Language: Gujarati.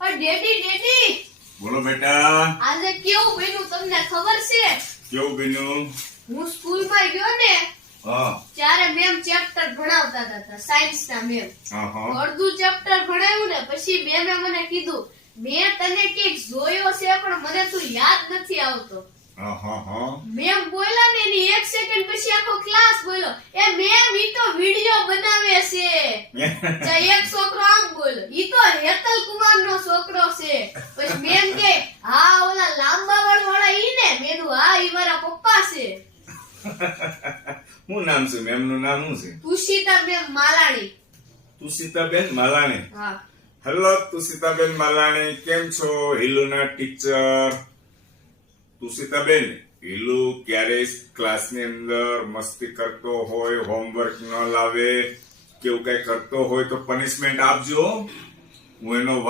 ડેડી ડેડી બોલો બેટા. આજે કેવું બન્યું તમને ખબર છે? કેવું બન્યું? હું સ્કૂલમાં ગયો ને હા ત્યારે મેમ ચેપ્ટર ભણાવતા હતા સાયન્સ ના મેમ. હા અડધું ચેપ્ટર ભણાવ્યું ને પછી મેમે મને કીધું મેં તને કઈક જોયો છે પણ મને તું યાદ નથી આવતો. હા મેમ બોલ્યા ને એની 1 સેકન્ડ પછી આખો ક્લાસ બોલ્યો એ મેમ ઈ તો વિડિયો બનાવે છે. તો એક છોકરો આમ બોલ્યો ઈ તો હેતલ કુમાર નો છોકરો છે. પછી મેમ કે હા ઓલા લાંબા વાળ વાળા ઈ ને. મેં કીધું હા ઈ મારા પપ્પા છે. શું નામ છે મેમનું નામ શું છે? તુષિતા મેમ માલાણી. તુષિતાબેન માલાણી. હા હેલો તુષિતાબેન માલાણી, કેમ છો? હિલુના ટીચર. તુષિતાબેન, હિલુ ક્યારેય ક્લાસની અંદર મસ્તી કરતો હોય, હોમવર્ક ન લાવે, કેવું કઈ કરતો હોય તો પનિશમેન્ટ આપજો. હું એનો